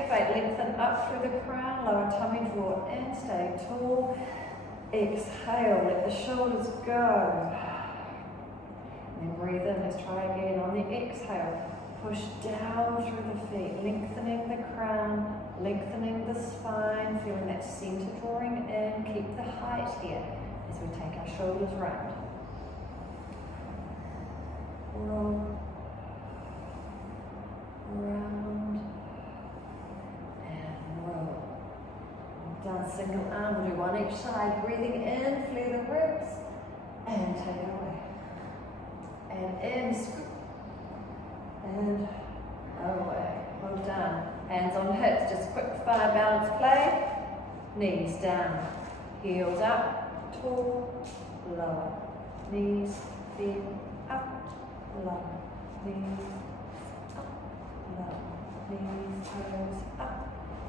activate, lengthen up through the crown, lower tummy, draw in, stay tall. Exhale, let the shoulders go. And then breathe in, let's try again. On the exhale, push down through the feet, lengthening the crown, lengthening the spine, feeling that center drawing in. Keep the height here as we take our shoulders round. Roll, round, and roll. Done, single arm, we'll do one each side. Breathing in, flare the ribs, and take it away. And in, scoop, and away. Well done. Hands on hips, just quick fire balance play. Knees down, heels up, tall, lower. Knees, feet up, lower. Knees up, lower. Knees, toes up,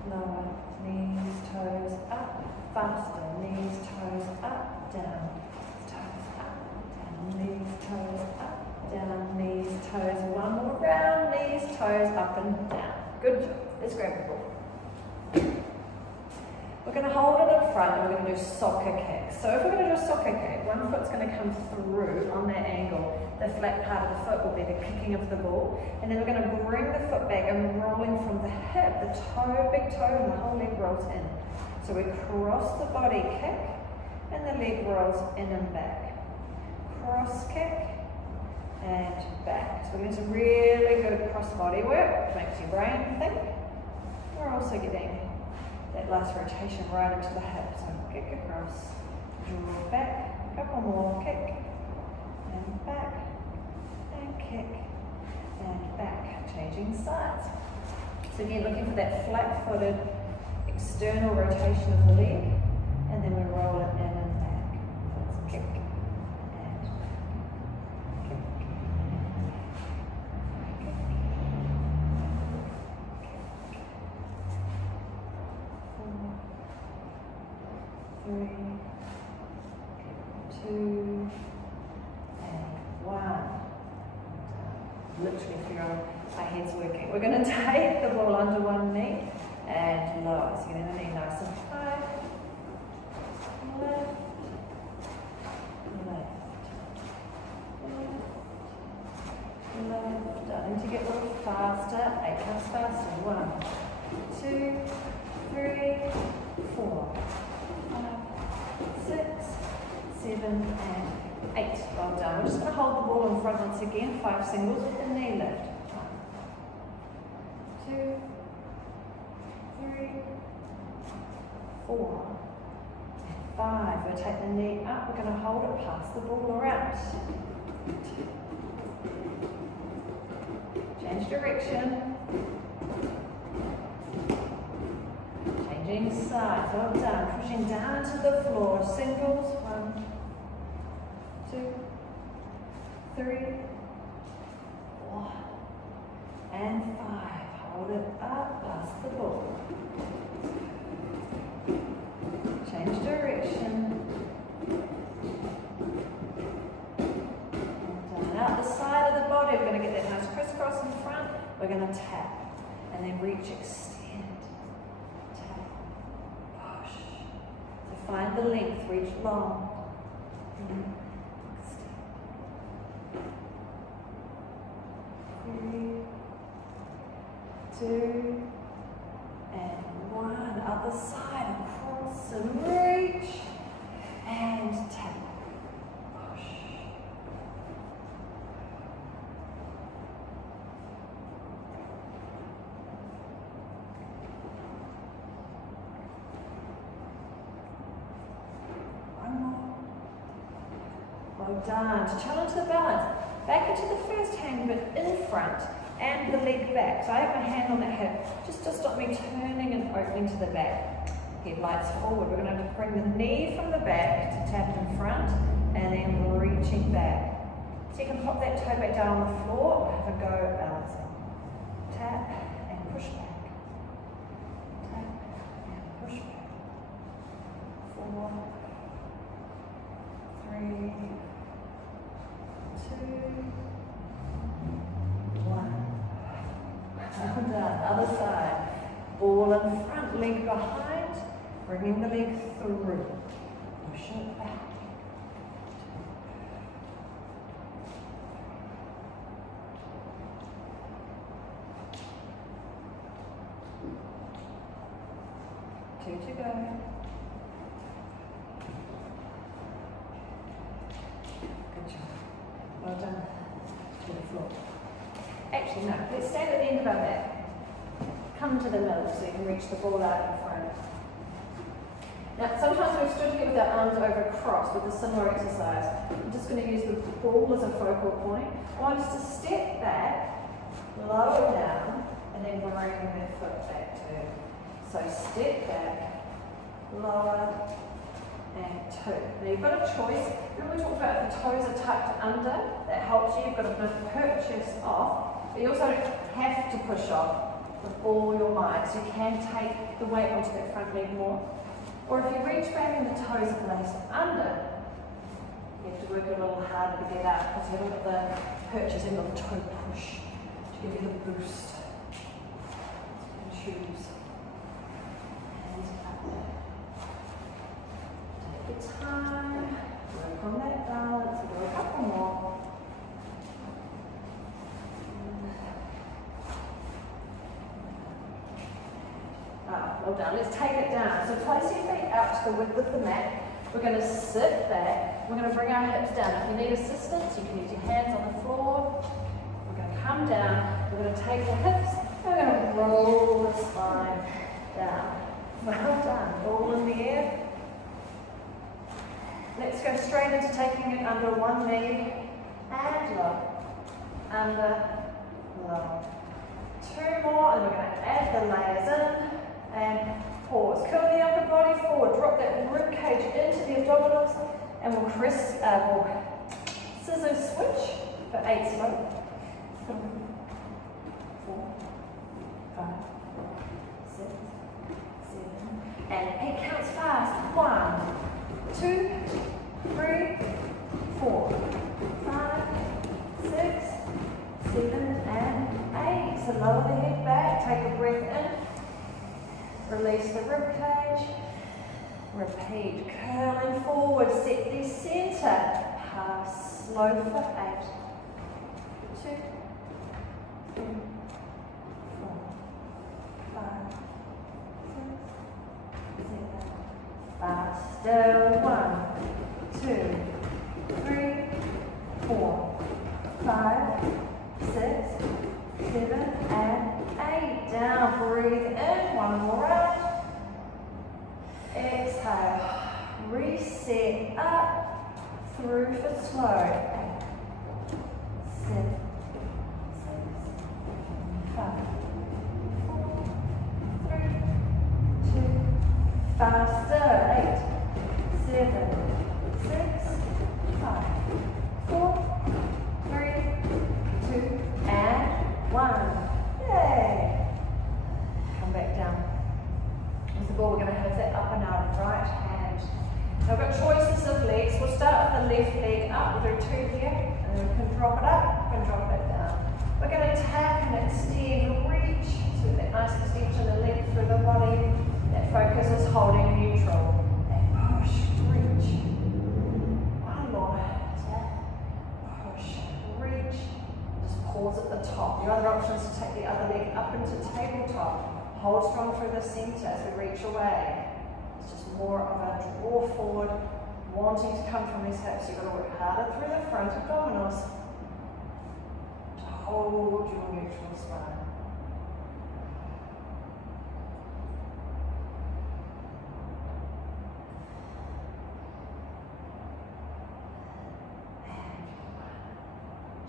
lower. Knees, toes up, faster. Knees, toes up, down. Toes up, down. Knees, toes up, down. Knees, toes. One more round. Knees, toes up and down. Good job. Let's grab the ball. We're going to hold it in front and we're going to do soccer kicks. So if we're going to do a soccer kick, one foot's going to come through on that angle. The flat part of the foot will be the kicking of the ball. And then we're going to bring the foot back and rolling from the hip, the toe, big toe, and the whole leg rolls in. So we cross the body kick and the leg rolls in and back. Cross kick and back. So we're doing some really good cross body work. Makes your brain think. We're also getting that last rotation right into the hip. So kick across, draw back, couple more, kick, and back, and kick, and back. Changing sides. So again, looking for that flat-footed external rotation of the leg, and then we roll it in and back. So it's kick, and kick, kick, 3, 2, and 1. Literally feel our heads working. We're going to take the ball under one knee and lower. So getting the knee nice and high. Left, left, left. Starting to get a little faster. 8 counts faster. 1, 2, 3, 4. 5, 6, 7, and 8. Well done. We're just going to hold the ball in front once again. 5 singles with the knee lift. 1, 2, 3, 4, and 5. We'll take the knee up. We're going to hold it, pass the ball around. Change direction. Changing sides. Well done. Pushing down into the floor. Singles. 1, 2, 3, 4, and 5. Hold it up. Pass the ball. Change direction. And out the side of the body. We're going to get that nice crisscross in front. We're going to tap. And then reach, extend. Tap. Push. So find the length. Reach long. And extend. 3, 2, and 1. Other side. Across and reach. And tap. Push. One more. Well done. To challenge the balance. Back into the first hand, but in front. And the leg back. So I have my hand on the hip, just to stop me turning and opening to the back. Head lights forward. We're going to bring the knee from the back to tap in front, and then reaching back. So you can pop that toe back down on the floor, or have a go balancing. Tap and push back. Tap and push back. 4, 3, 2, 1. Well done. Other side. Ball in front, leg behind, bringing the leg through. Push it back. Two to go. Good job. Well done. To the floor. Actually, no. Let's stand at the end of our mat. Come to the middle so you can reach the ball out in front. Now, sometimes we've stood here with our arms over cross with a similar exercise. I'm just going to use the ball as a focal point. I want us to step back, lower down, and then bring that foot back to. So step back, lower, and two. Now you've got a choice. Remember we talked about if the toes are tucked under, that helps you. You've got a bit of purchase off, but you also don't have to push off with all your might. So you can take the weight onto that front leg more. Or if you reach back and the toes are placed under, you have to work a little harder to get up because you haven't got the purchase and the toe push to give you the boost. And choose. Hands up. Take your time, work on that balance, do a couple more. Well done. Let's take it down. So place your feet out to the width of the mat. We're going to sit back. We're going to bring our hips down. If you need assistance, you can use your hands on the floor. We're going to come down. We're going to take the hips and we're going to roll the spine down. Well done. Ball in the air. Let's go straight into taking it under one knee and low. Under, low. Two more and we're going to add the layers in. And pause. Curl the upper body forward. Drop that rib cage into the abdominals, and we'll scissor switch for 8 slow. 3, 4, 5, 6, 7, and it counts fast. 1, 2, 3, 4, 5, 6, 7, and 8. So lower the head back. Take a breath in. Release the rib cage. Repeat. Curling forward. Set the center. Pass slow for 8. 2, 3, 4, 5, 6, 7. Faster. 1, 2, 3, 4, 5, 6, 7, and 8. Down. Breathe in. One more round. Exhale. Reset up. Through for slow. 8, 7, 6, 5, 4, 3, 2. Faster. 8, 7, 6, 5, 4, 3, 2, and 1. Yay! Come back down. With the ball, we're going to have that up and out right hand. Now we've got choices of legs. We'll start with the left leg up. We'll do 2 here, and then we can drop it up and drop it down. We're going to tap and extend, reach. So that nice extension of length through the body. That focus is holding neutral. And push, reach. One more. Tap, push, reach. Just pause at the top. Your other option is to take the other leg up into tabletop. Hold strong through the center as we reach away. It's just more of a draw forward, wanting to come from these hips. You've got to work harder through the front abdominals to hold your neutral spine.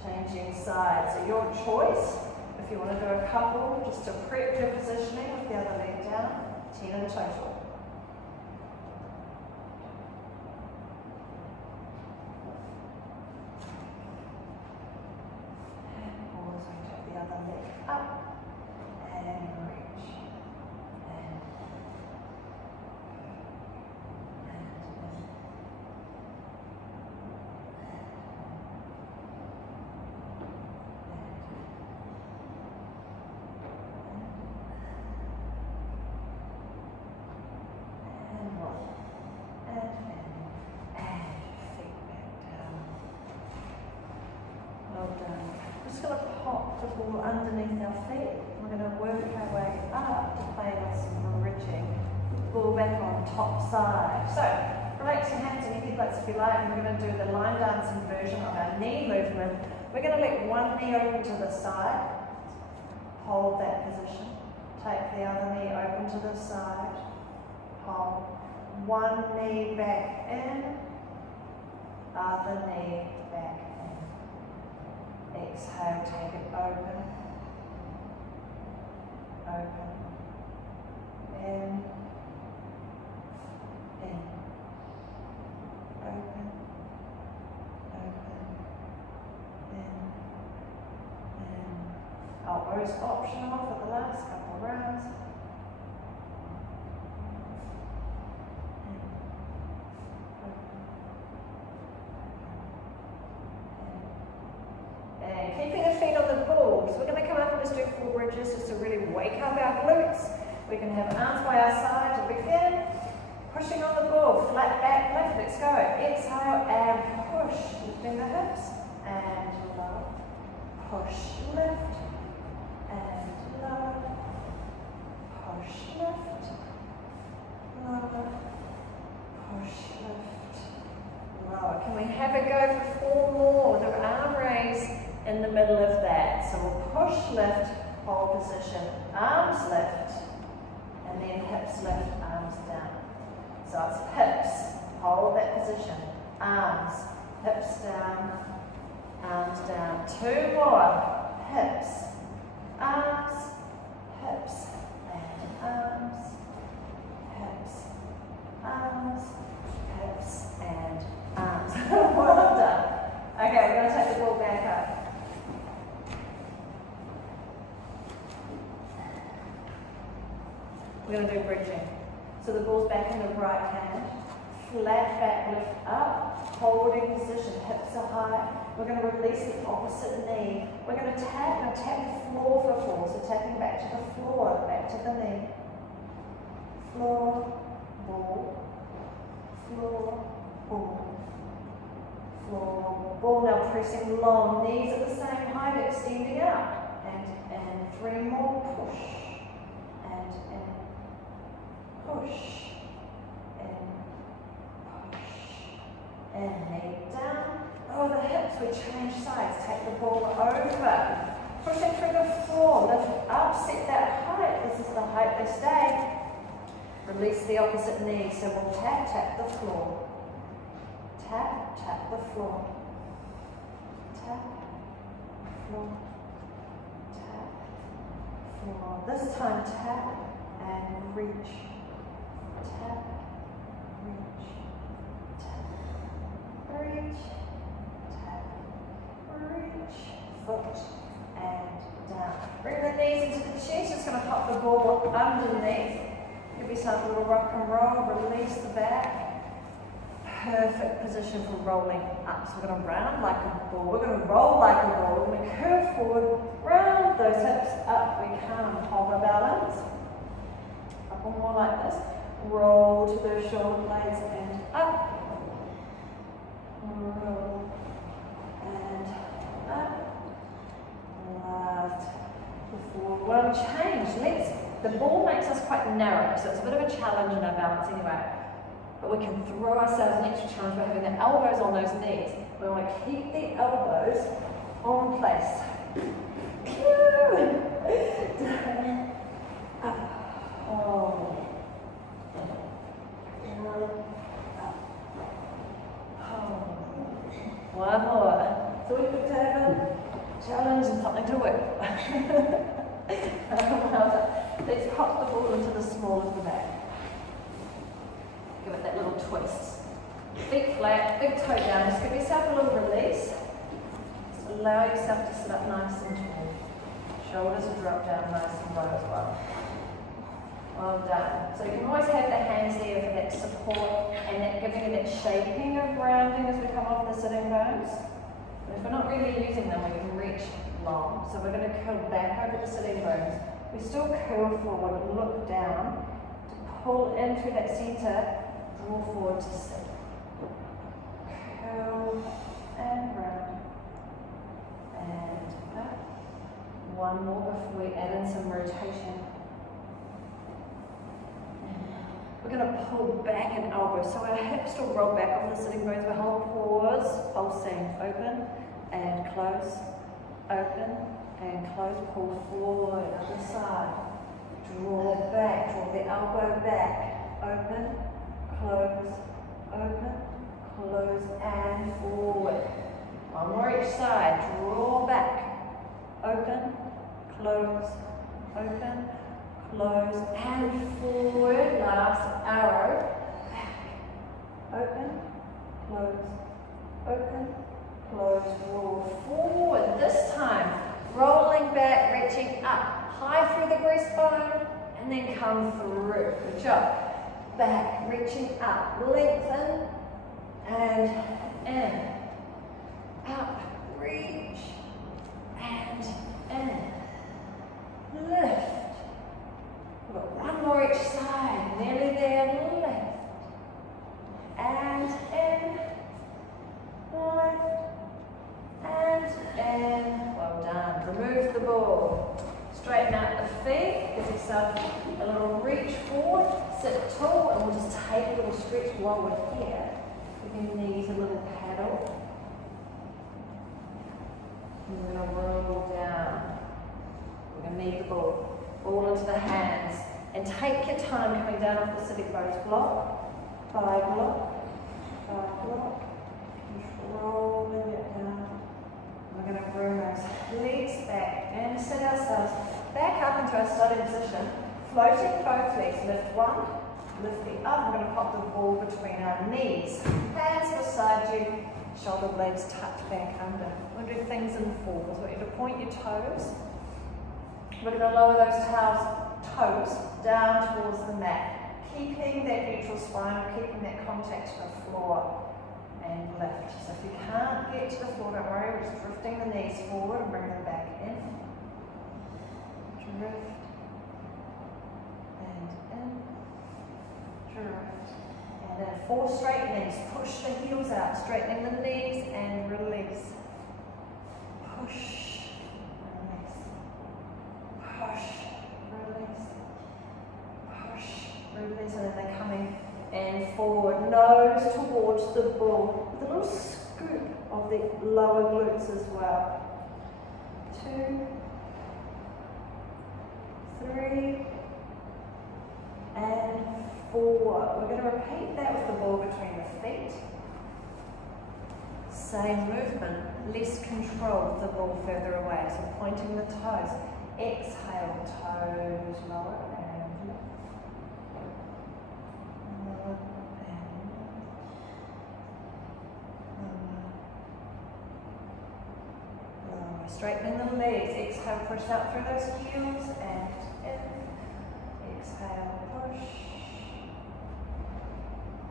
Changing sides. So your choice. If you want to do a couple, just to prep your positioning with the other leg down, 10 in total. And pause, we take the other leg up, and reach, and ball underneath our feet. We're going to work our way up to play with some bridging. Ball back on top side. So, relax your hands and your headbutts if you like, and we're going to do the line dancing version of our knee movement. We're going to let one knee open to the side. Hold that position. Take the other knee open to the side. Hold. One knee back in. Other knee back in. Exhale, take it open. Open. In. In. Open. Open. In. In. Elbows optional for the last couple of rounds. And keeping the feet on the ball. So we're going to come up and just do 4 bridges just to really wake up our glutes. We can have arms by our side to begin. Pushing on the ball, flat back lift, let's go. Exhale and push, lifting the hips and lower. Push, lift and lower. Push, lift, lower. Push, lift, lower. Can we have a go for 4 more with our arm raise in the middle of that? So we'll push, lift, hold position, arms lift, and then hips lift, arms down. So it's hips, hold that position, arms, hips down, arms down. 2 more, hips, arms, hips, and arms, hips, arms, hips, and arms. Well done. Okay, we're going to take the ball back up. We're going to do bridging. So the ball's back in the right hand, flat back lift up, holding position, hips are high. We're going to release the opposite knee. We're going to tap and tap the floor for 4. So tapping back to the floor, back to the knee. Floor, ball, floor, ball, floor, ball. Now pressing long, knees at the same height, extending out. And 3 more, push, and push, and push, and knee down. Oh, the hips, we change sides. Take the ball over. Pushing through the floor, lift up, set that height. This is the height they stay. Release the opposite knee. So we'll tap, tap the floor. Tap, tap the floor. Tap, floor. Tap, floor. This time tap and reach. Tap, reach, tap, reach, tap, reach, foot and down. Bring the knees into the chest, just going to pop the ball underneath. Give yourself a little rock and roll, release the back. Perfect position for rolling up. So we're going to round like a ball, we're going to roll like a ball, we're going to curve forward, round those hips, up we come, hold our balance. A couple more like this. Roll to those shoulder blades and up. Roll and up. Left. Before one change. The ball makes us quite narrow, so it's a bit of a challenge in our balance anyway. But we can throw ourselves an extra challenge by having the elbows on those knees. We want to keep the elbows on place. Up. Oh. One more. So we could have a challenge and something to work for. Let's pop the ball into the small of the back. Give it that little twist. Feet flat, big toe down. Just give yourself a little release. Just allow yourself to sit up nice and tall. Shoulders will drop down nice and low as well. Well done. So you can always have the hands there for that support and that giving it that shaping of grounding as we come off the sitting bones. But if we're not really using them, we can reach long. So we're going to curl back over the sitting bones. We still curl forward, look down to pull in through that center, draw forward to sit. Curl and round and up. One more before we add in some rotation. We're going to pull back an elbow, so our hips will roll back on the sitting bones. We'll hold, pause, pulsing, open and close, open and close, pull forward, other side, draw back, draw the elbow back, open, close, and forward. One more each side, draw back, open, close, and forward. Last arrow, back, open, close, roll forward. This time, rolling back, reaching up, high through the breastbone, and then come through. Good job. Back, reaching up, lengthen, and in, up, reach, and in, lift. We've got one more each side, nearly there, lift, and in, lift, and in. Well done. Remove the ball. Straighten out the feet, give yourself a little reach forward, sit tall, and we'll just take a little stretch while we're here. Give your knees a little paddle. And we're going to roll down. We're going to need the ball into the hands. And take your time coming down off the sitting bones. Block, by block, controlling it down. We're going to bring those legs back and set ourselves back up into our starting position. Floating both legs. Lift one, lift the other. We're going to pop the ball between our knees. Hands beside you, shoulder blades tucked back under. We're going to do things in fours. I want you to point your toes. We're going to lower those toes down towards the mat, keeping that neutral spine, keeping that contact to the floor. And lift. So if you can't get to the floor, don't worry, we're just drifting the knees forward and bring them back in. Drift. And in. Drift. And then 4 straight knees. Push the heels out, straightening the knees and release. Push. Release. Push. Release. Push. Release. And then they're coming and forward, nose towards the ball, with a little scoop of the lower glutes as well. 2, 3, and 4. We're going to repeat that with the ball between the feet. Same movement, less control, the ball further away. So pointing the toes. Exhale, toes lower and lift. Straightening the legs. Exhale, push out through those heels and in. Exhale, push.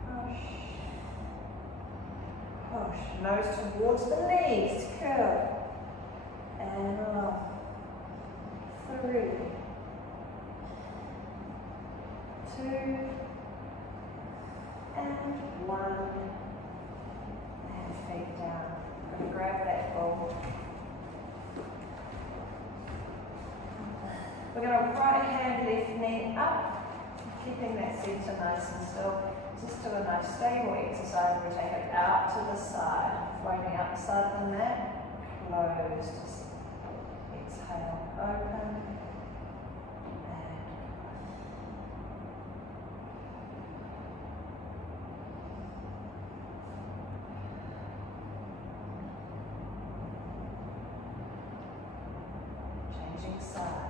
Push. Push. Nose towards the knees. Curl. And up. 3. 2. And 1. And feet down. I'm going to grab that ball. We're going to right hand, left knee up, keeping that center nice and still. Just do a nice stable exercise. We take it out to the side, floating out the side of the mat, closed. Exhale, open, and changing sides.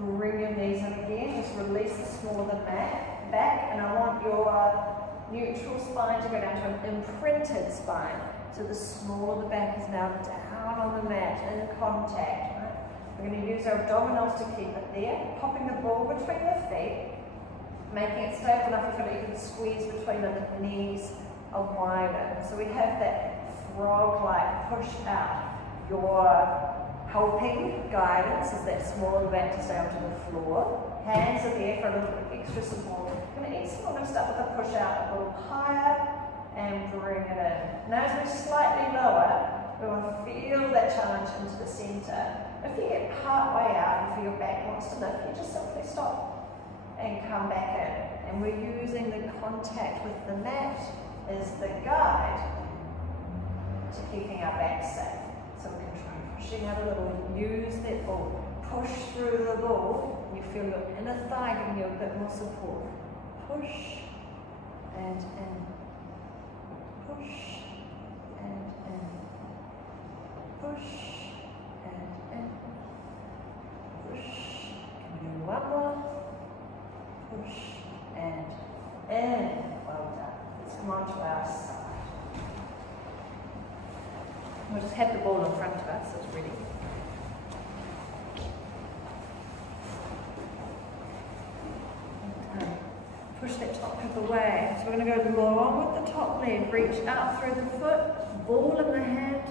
Bring your knees in again, just release the small of the mat back, and I want your neutral spine to go down to an imprinted spine. So the small of the back is now down on the mat, in contact. Right? We're going to use our abdominals to keep it there, popping the ball between the feet, making it stable enough for you to squeeze between the knees are wider. So we have that frog-like push out. Your helping guidance is that small back to stay onto the floor. Hands are there for a little bit extra support. I'm going to exhale, I'm going to start with a push out a little higher and bring it in. Now as we're slightly lower, we want to feel that challenge into the centre. If you get part way out and feel your back wants to lift, you just simply stop and come back in. And we're using the contact with the mat as the guide to keeping our back safe. So we can try pushing out a little, use that ball, push through the ball, and you feel your inner thigh giving you a bit more support. Push and in, push and in, push and in, push. Can we do one more? Push and in. Well done. Let's come on to our side. We'll just have the ball in front of us, so it's ready. Push that top hip away. So we're going to go long with the top leg, reach out through the foot, ball in the hand,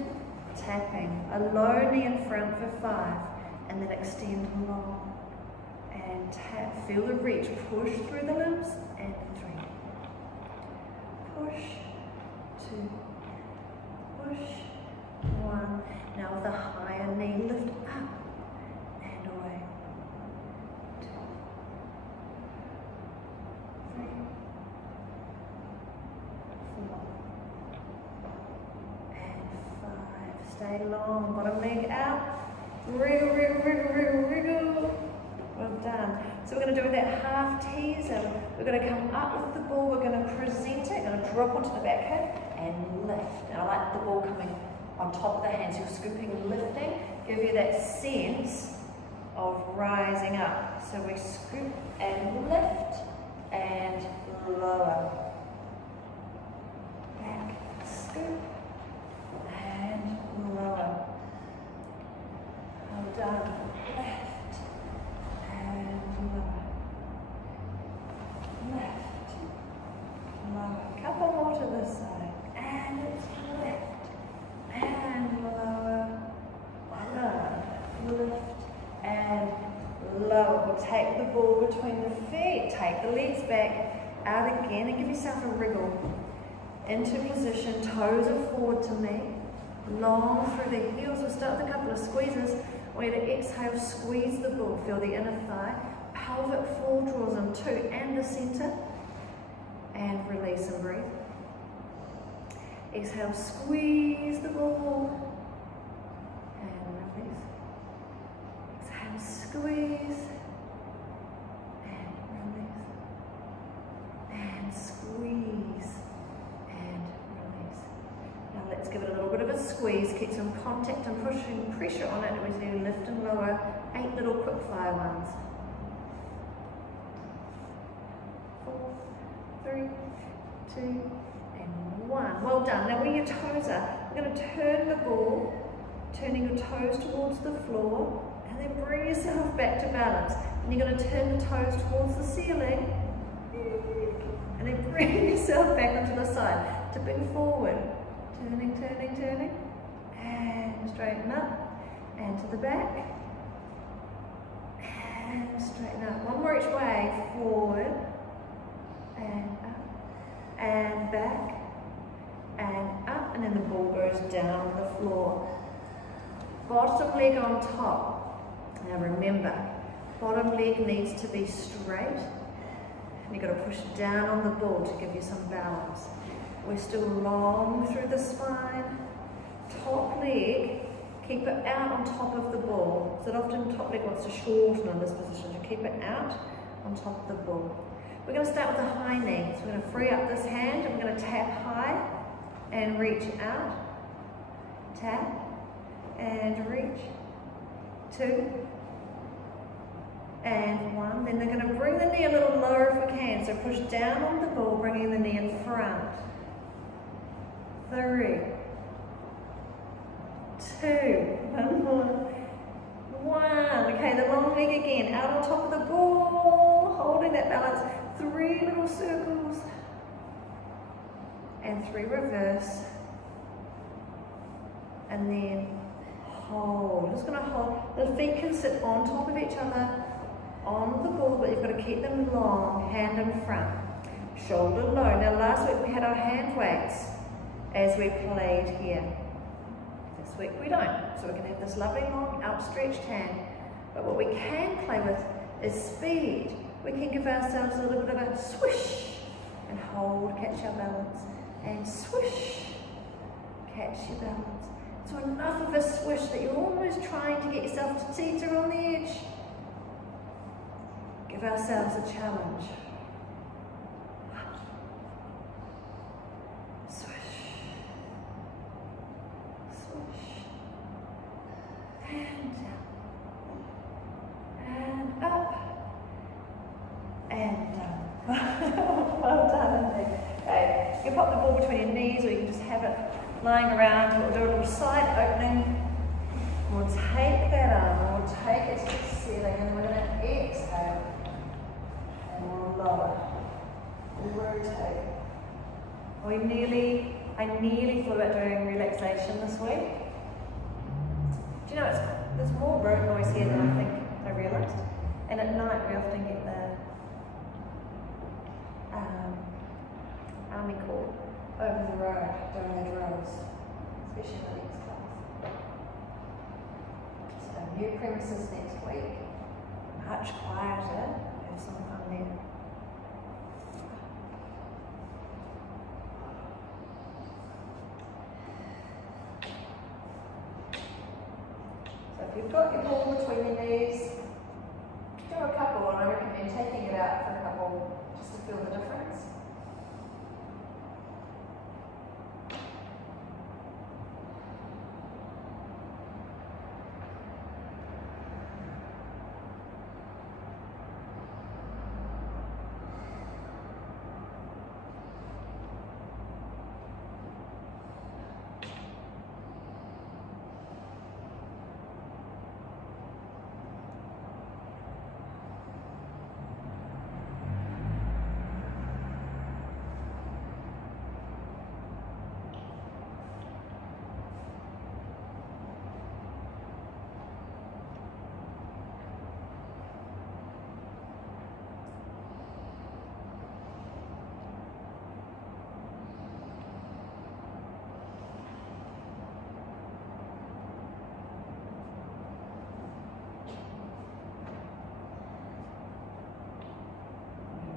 tapping. A low knee in front for 5, and then extend long. And tap, feel the reach, push through the limbs, and 3. Push, 2, push, 1. Now with a higher knee, lift up and away. 2, 3, 4, and 5. Stay long, bottom leg out. Wriggle, wriggle, wriggle, wriggle, wriggle. Well done. So we're going to do that half teaser. We're going to come up with the ball, we're going to present it, going to drop onto the back hip and lift. Now I like the ball coming on top of the hands, you're scooping and lifting, give you that sense of rising up. So we scoop and lift and lower. Back, scoop and lower. Well done. Lift and lower. Lift, lower. Couple more to this side. And it's lift. And lower, lift, and lower. We'll take the ball between the feet, take the legs back, out again, and give yourself a wriggle. Into position, toes are forward to me, long through the heels. We'll start with a couple of squeezes. We're going to exhale, squeeze the ball, feel the inner thigh, pelvic floor draws into and the centre, and release and breathe. Exhale, squeeze the ball and release. Exhale, squeeze and release. And squeeze and release. Now let's give it a little bit of a squeeze, keep some contact and pushing pressure on it as we do lift and lower. 8 little quick fire ones. 4, 3, 2, 1. Well done. Now where your toes are, we're going to turn the ball, turning your toes towards the floor, and then bring yourself back to balance. And you're going to turn the toes towards the ceiling, and then bring yourself back onto the side, tipping forward, turning, turning, turning, and straighten up, and to the back, and straighten up. One more each way, forward, and up, and back, and up, and then the ball goes down on the floor. Bottom leg on top. Now remember, bottom leg needs to be straight. And you've got to push down on the ball to give you some balance. We're still long through the spine. Top leg, keep it out on top of the ball. So often top leg wants to shorten in this position. So keep it out on top of the ball. We're going to start with the high knee. So we're going to free up this hand and we're going to tap high and reach out. Tap and reach. 2 and 1. Then they're going to bring the knee a little lower if we can. So push down on the ball, bringing the knee in front. 3, 2, 1 more. 1. Okay, the long leg again, out on top of the ball, holding that balance. 3 little circles. And 3 reverse. and then hold. Just going to hold. The feet can sit on top of each other on the ball, but you've got to keep them long, hand in front, shoulder low. Now last week we had our hand weights as we played here. This week we don't. So we're going to have this lovely long outstretched hand. But what we can play with is speed. We can give ourselves a little bit of a swish and hold, catch our balance, and swish, catch your balance. So enough of a swish that you're almost trying to get yourself to teeter on the edge. Give ourselves a challenge. Swish, swish, and down, and up, and down. Well done. Okay, you can pop the ball between your knees, or you can just have it lying around. We'll do a little side opening. We'll take that arm, we'll take it to the ceiling, and we're going to exhale. And we'll lower. We'll rotate. I nearly thought about doing relaxation this week. Do you know, there's more road noise here than I realised. And at night we often get the army corps over the road doing their drills, especially in the next class. So new premises next week, much quieter, have some fun there. So if you've got your ball between your knees, do a couple, and I recommend taking it out for a couple just to feel the difference.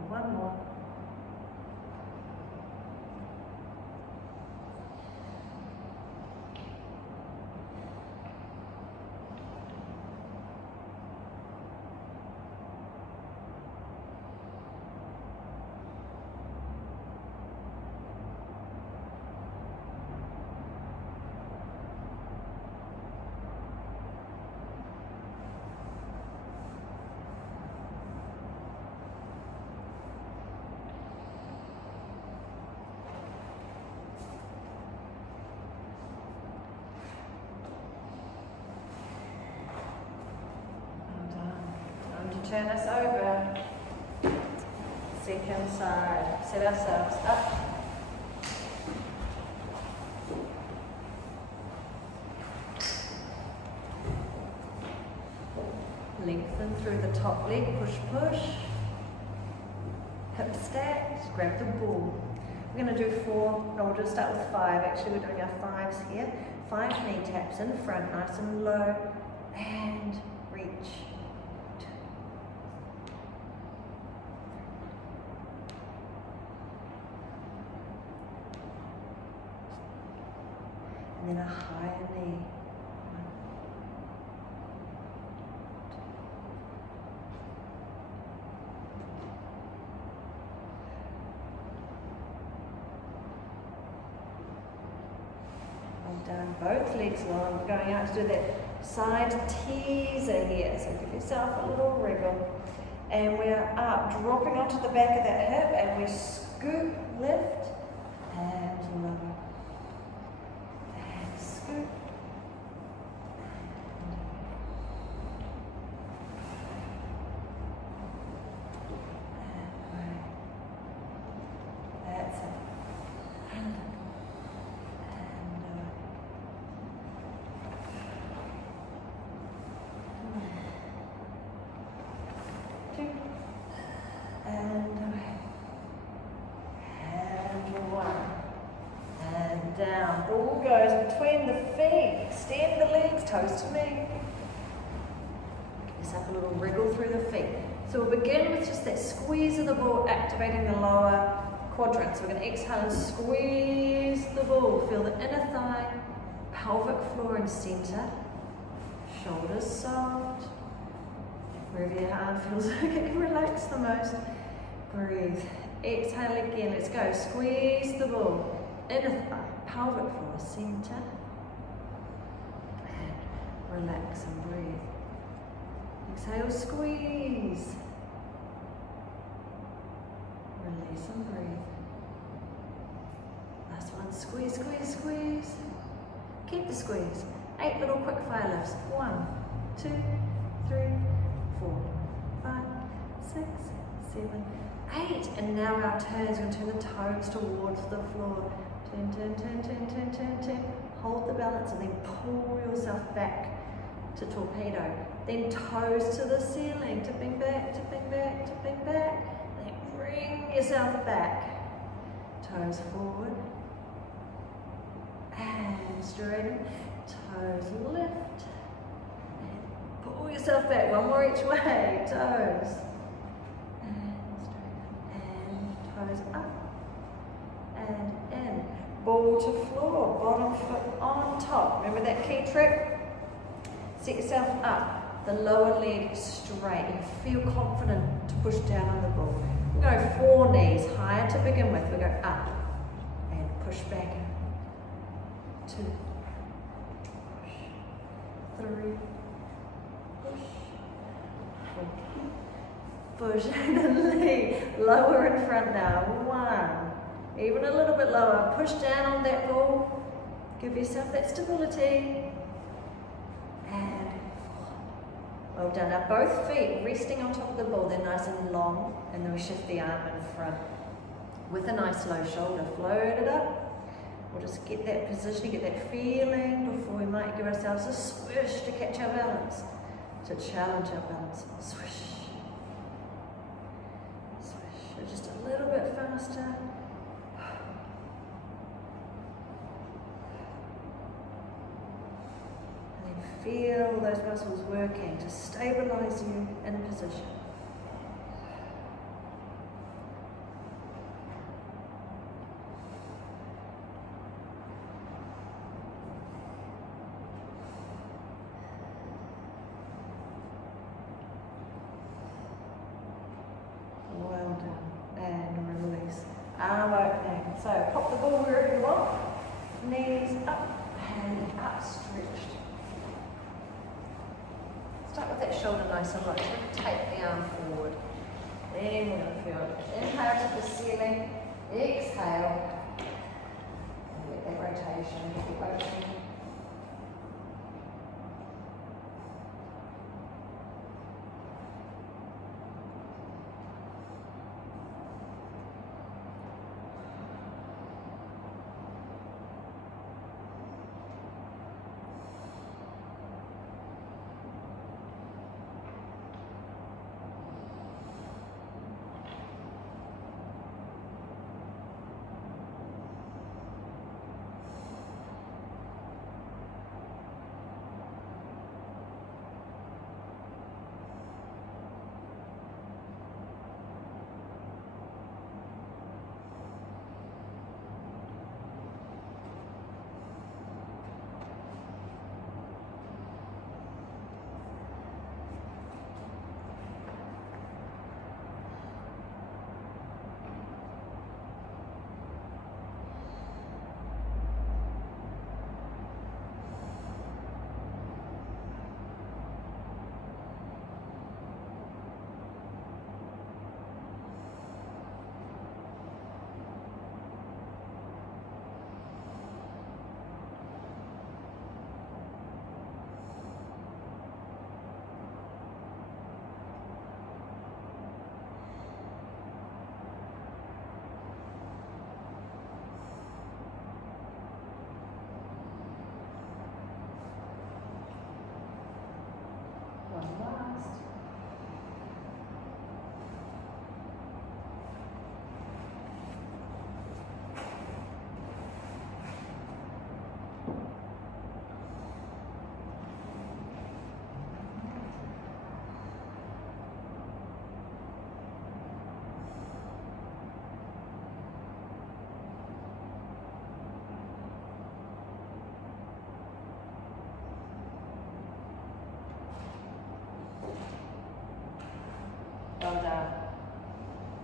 One more. Turn us over. Second side. Set ourselves up. Lengthen through the top leg. Push, push. Hip stacked. Grab the ball. We're going to do 4. No, we'll just start with 5. Actually, we're doing our 5s here. 5 knee taps in front, nice and low. And reach. And then a higher knee. 1, 2. Well done. Both legs long. We're going out to do that side teaser here. So give yourself a little wriggle. And we're up, dropping onto the back of that hip, and we scoop, lift, and lower. between the feet. Extend the legs, toes to me. Give yourself a little wriggle through the feet. So we'll begin with just that squeeze of the ball, activating the lower quadrant. So we're going to exhale and squeeze the ball. Feel the inner thigh, pelvic floor and center. Shoulders soft. Wherever your arm feels like it can relax the most. Breathe. Exhale again. Let's go. Squeeze the ball. Inner thigh, pelvic floor, center. And relax and breathe. Exhale, squeeze. Release and breathe. Last one. Squeeze, squeeze, squeeze. Keep the squeeze. 8 little quick fire lifts. 1, 2, 3, 4, 5, 6, 7, 8. And now our turns. We're going to turn the toes towards the floor. Turn, turn, turn, turn, turn, turn, turn. Hold the balance and then pull yourself back to torpedo. Then toes to the ceiling. Tipping back, tipping back, tipping back. Then bring yourself back. Toes forward. And straighten. Toes lift. And pull yourself back. One more each way. Toes. And straighten. And toes up. And in. Ball to floor, bottom foot on top. Remember that key trick? Set yourself up, the lower leg straight. You feel confident to push down on the ball. We go 4 knees higher to begin with. We go up and push back. 2, push, 3, push, 4, push and lead. Lower in front now. 1. Even a little bit lower. Push down on that ball. Give yourself that stability. And 4. Well done. Now both feet resting on top of the ball. They're nice and long. And then we shift the arm in front. With a nice low shoulder. Float it up. We'll just get that positioning, get that feeling before we might give ourselves a swish to catch our balance. To challenge our balance. Swish. Swish. Just a little bit faster. Feel those muscles working to stabilize you in position. Well done. And release. Arm opening. So pop the ball wherever you want. Knees up and up stretched. Start with that shoulder nice and low. Take the arm forward. Then we're going to feel it. Inhale to the ceiling. Exhale. And get that rotation. Get the opening.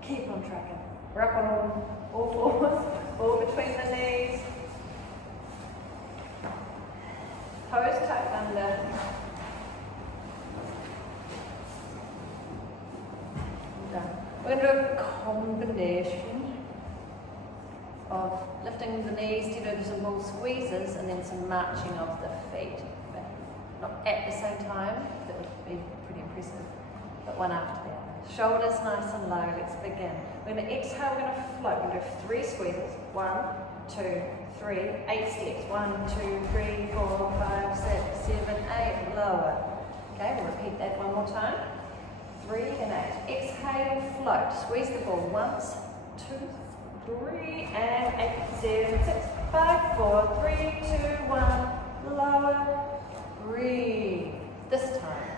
Keep on tracking. We're up on all fours, all between the knees. Toes tucked under. Done. We're going to do a combination of lifting the knees to do some ball squeezes and then some marching of the feet. But not at the same time, that would be pretty impressive, but one after the other. Shoulders nice and low, let's begin. We're going to exhale, we're going to float. We're going to do 3 squeezes. 1, 2, 3, 8 steps. 1, 2, 3, 4, 5, 6, 7, 8, lower. Okay, we'll repeat that one more time. 3 and 8. Exhale, float. Squeeze the ball once, 2, 3, and 8, 7, 6, 5, 4, 3, 2, 1, lower. Breathe. This time,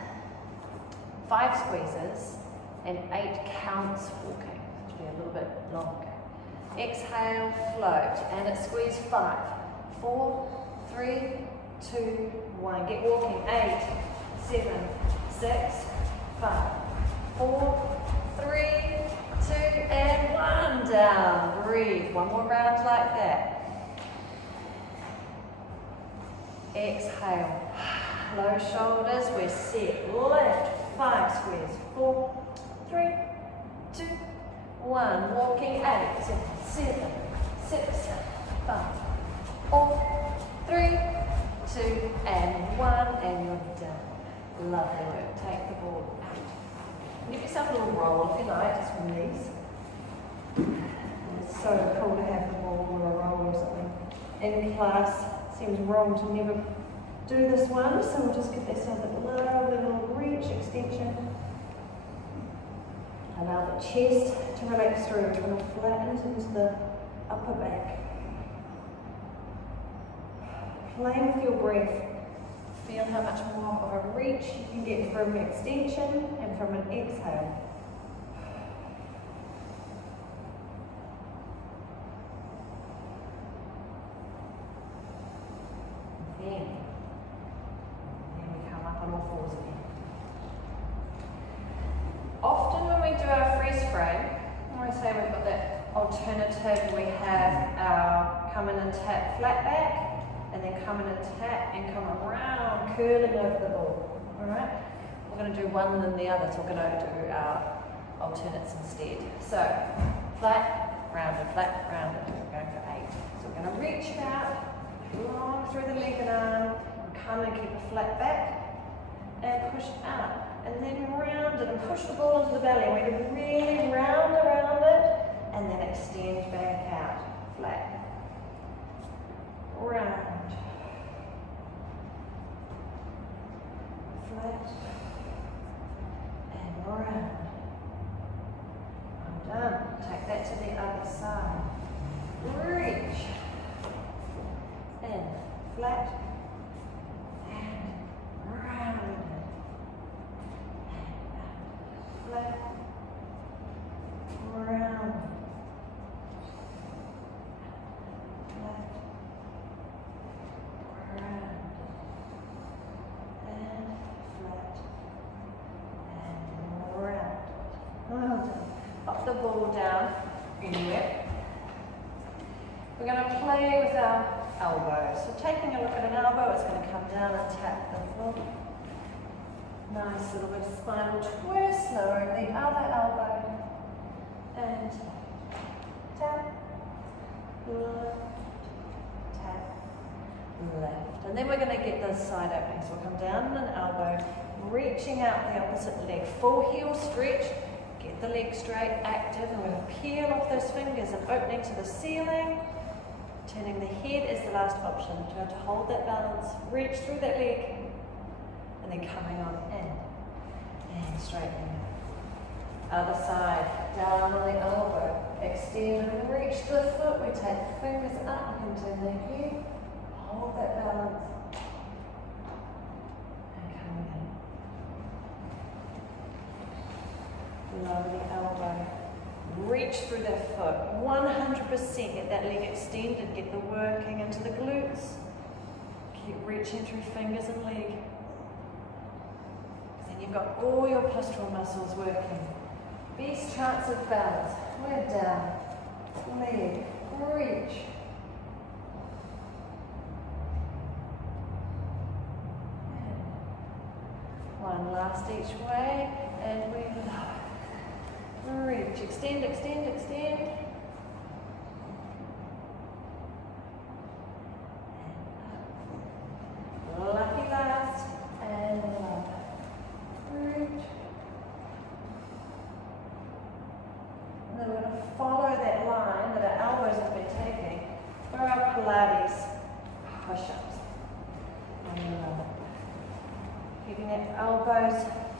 5 squeezes and 8 counts walking. It should be a little bit longer. Exhale, float, and it's squeeze 5, 4, 3, 2, 1. Get walking. 8, 7, 6, 5, 4, 3, 2, and 1. Down. Breathe. One more round like that. Exhale. Low shoulders. We're set. Lift. 5 squeeze. 4, 3, 2, 1. Walking. 8, 7, 6, 5, 4, 3, 2, and 1. And you're done. Lovely work. Take the ball out. Give yourself a little roll if you like, just from these. It's so cool to have the ball or a roll or something in class. Seems wrong to never do this one, so we'll just give ourselves a lovely little reach extension. Allow the chest to relax through. We're going to flatten into the upper back. Playing with your breath. Feel how much more of a reach you can get from an extension and from an exhale. Then we come up on all fours again. Often when we do our freeze frame, when we say we've got that alternative, we have our come in and tap flat back, and then come in and tap and come around, curling over the ball. Alright? We're going to do one and then the other, so we're going to do our alternates instead. So, flat, rounded, we're going for 8. So we're going to reach out, long through the leg and arm, come and keep a flat back, and push out. And then round it and push the ball into the belly. We're going to really round around it, and then extend back out, flat. Round, flat, and round. I'm done. Take that to the other side. Reach, in, flat, and round, and flat, round. Pop the ball down anywhere. We're going to play with our elbows. So taking a look at an elbow, it's going to come down and tap the floor. Nice little bit of spinal twist, lowering the other elbow. And tap, left, tap, left. And then we're going to get the side opening. So we'll come down on an elbow, reaching out the opposite leg. Full heel stretch. Get the leg straight, active, and we're going to peel off those fingers and opening to the ceiling. Turning the head is the last option. Try to hold that balance, reach through that leg, and then coming on in. And straightening it. Other side, down on the elbow. Extend and reach the foot. We take the fingers up and turn the head. Hold that balance. And coming in. Lower the elbow, reach through that foot, 100%, get that leg extended, get the working into the glutes, keep reaching through fingers and leg, then you've got all your postural muscles working, Best chance of balance. We're down. Leg. Reach. One last each way, and we lower. Reach. Extend, extend, extend. Lucky last, and lower. Reach. And then we're going to follow that line that our elbows have been taking for our Pilates push-ups. And lower. Keeping the elbows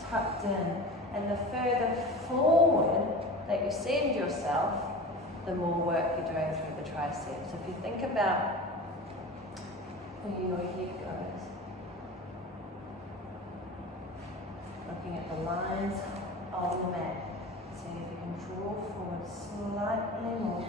tucked in. And the further forward that you send yourself, the more work you're doing through the triceps. So if you think about where your head goes, looking at the lines on the mat, see if you can draw forward slightly more.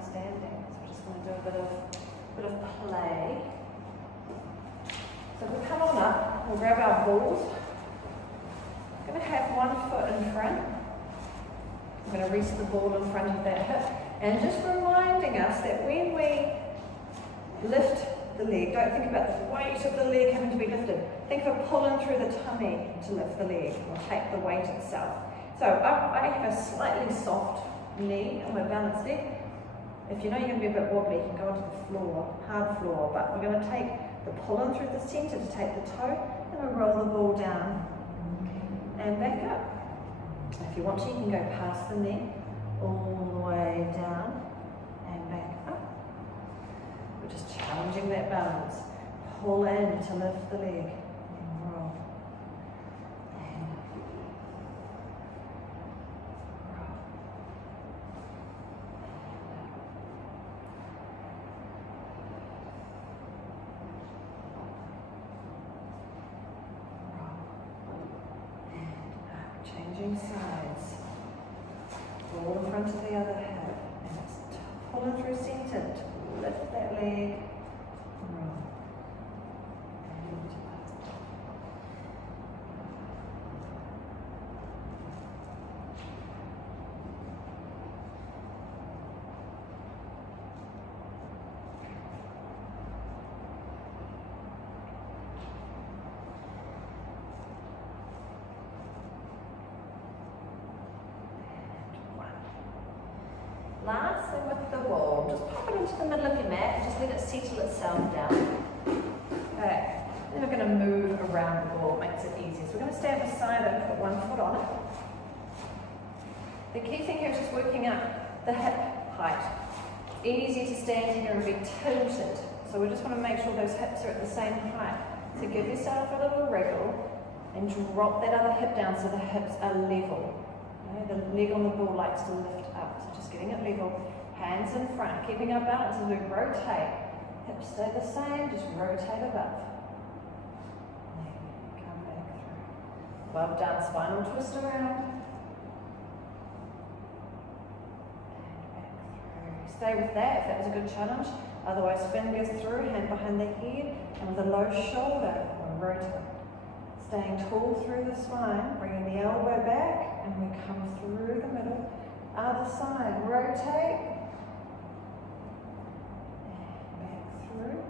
Standing. So we're just going to do a bit of play. So we'll come on up, we'll grab our balls. I'm going to have one foot in front. I'm going to rest the ball in front of that hip. And just reminding us that when we lift the leg, don't think about the weight of the leg having to be lifted. Think of pulling through the tummy to lift the leg, or take the weight itself. So I have a slightly soft knee on my balanced leg. If you know you're going to be a bit wobbly, you can go onto the floor, hard floor, but we're going to take the pull in through the centre to take the toe, and we'll roll the ball down and back up. If you want to, you can go past the knee, all the way down and back up. We're just challenging that balance. Pull in to lift the leg and roll. Changing sides, ball in front of the other hip, and it's pulling through centre to lift that leg, roll, and up. Last thing with the ball, just pop it into the middle of your mat and just let it settle itself down. Okay, then we're going to move around the ball, makes it easier. So we're going to stay beside it and put one foot on it. The key thing here is just working out the hip height. Easy to stand here and be tilted. So we just want to make sure those hips are at the same height. So give yourself a little wriggle and drop that other hip down so the hips are level. Okay, the leg on the ball likes to lift up. Just getting it level, hands in front, keeping our balance as we rotate. Hips stay the same, just rotate above. Come back through. Above down, spinal twist around. And back through. Stay with that if that was a good challenge. Otherwise, fingers through, hand behind the head, and with a low shoulder, we'll rotate. Staying tall through the spine, bringing the elbow back, and we come through the middle. Other side, rotate, and back through,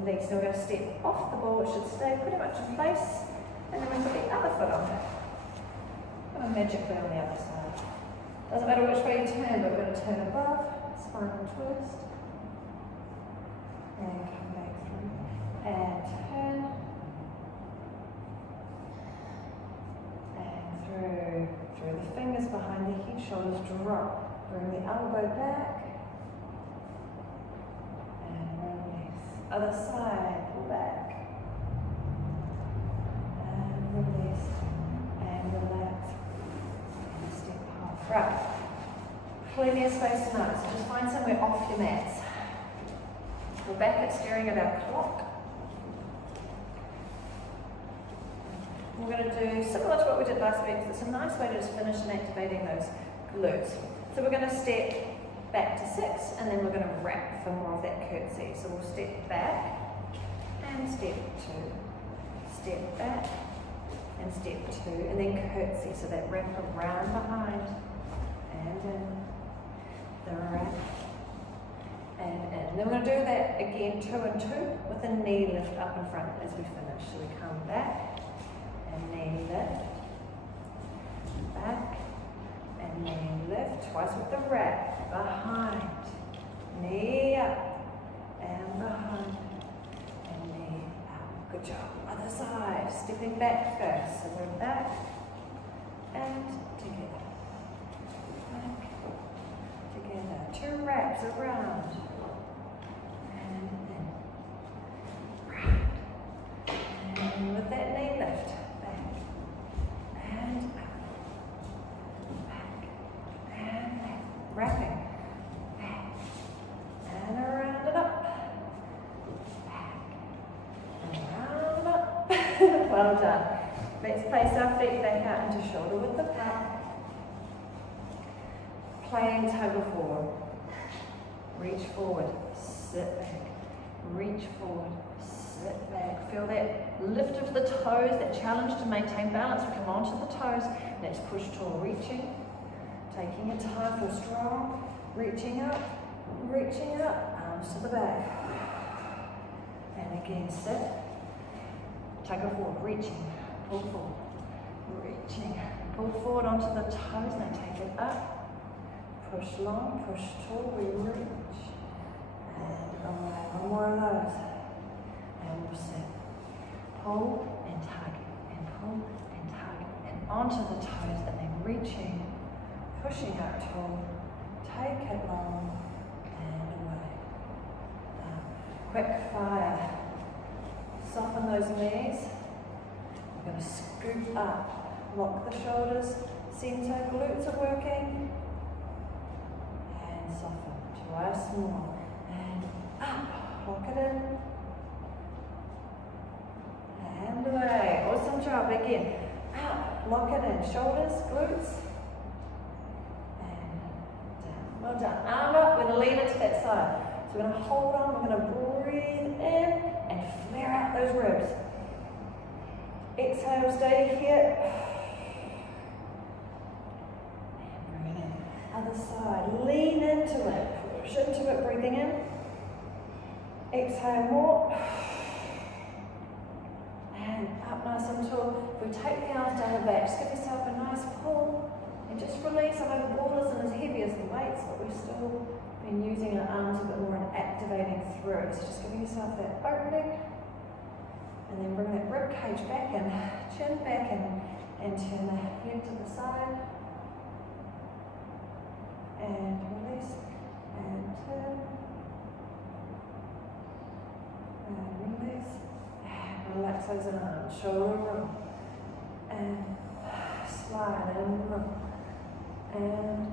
release. Now we're going to step off the ball, it should stay pretty much in place, and then we put the other foot on it. And magically on the other side. Doesn't matter which way you turn, but we're going to turn above, spinal twist, and come back through, and turn, and through. Through the fingers behind the head, shoulders drop. Bring the elbow back. And release. Other side, pull back. And release. And relax. And step half. Right. Plenty of space tonight, so just find somewhere off your mats. We're back at staring at our clock. We're going to do similar to what we did last week. It's a nice way to just finish and activating those glutes. So we're going to step back to 6, and then we're going to wrap for more of that curtsy. So we'll step back and step 2, step back and step 2, and then curtsy. So that wrap around behind and in, the wrap and in. Then we're going to do that again 2 and 2 with a knee lift up in front as we finish. So we come back and knee lift, back and knee lift, twice with the wrap, behind, knee up and behind and knee up. Good job. Other side, stepping back first. So we're back and together, back, together. 2 wraps around and in, right, and with that knee lift, back and up, back and left, wrapping, back and around and up, back and around and up. Well done. Let's place our feet back out into shoulder width apart. Playing tug of war. Reach forward, sit back, reach forward, sit back. Feel that lift of the toes, that challenge to maintain balance. We come onto the toes. Let's push tall, reaching, taking your time, feel strong, reaching up, arms to the back. And again, sit, tug of war, reaching, pull forward, reaching, pull forward onto the toes. Now take it up. Push long, push tall, we reach. And away. One more of those. And we'll sit. Pull and tug, and pull and tug, and onto the toes, and then reaching, pushing up tall, take it long, and away. Quick fire. Soften those knees. We're going to scoop up, lock the shoulders, center, glutes are working. Soften, twice more, and up, lock it in, and away. Awesome job. Again, up, lock it in, shoulders, glutes, and down. Well done. Arm up, we're going to lean into that side. So we're going to hold on, we're going to breathe in and flare out those ribs. Exhale, stay here. Other side, lean into it, push into it, breathing in, exhale more, and up nice and tall. If we take the arms down the back, just give yourself a nice pull, and just release. I know the ball isn't as heavy as the weights, but we've still been using our arms a bit more and activating through it. So just giving yourself that opening, and then bring that rib cage back in, chin back in, and turn the head to the side. And release, and turn, and release, and relax those arms, shoulder roll, and slide and roll, and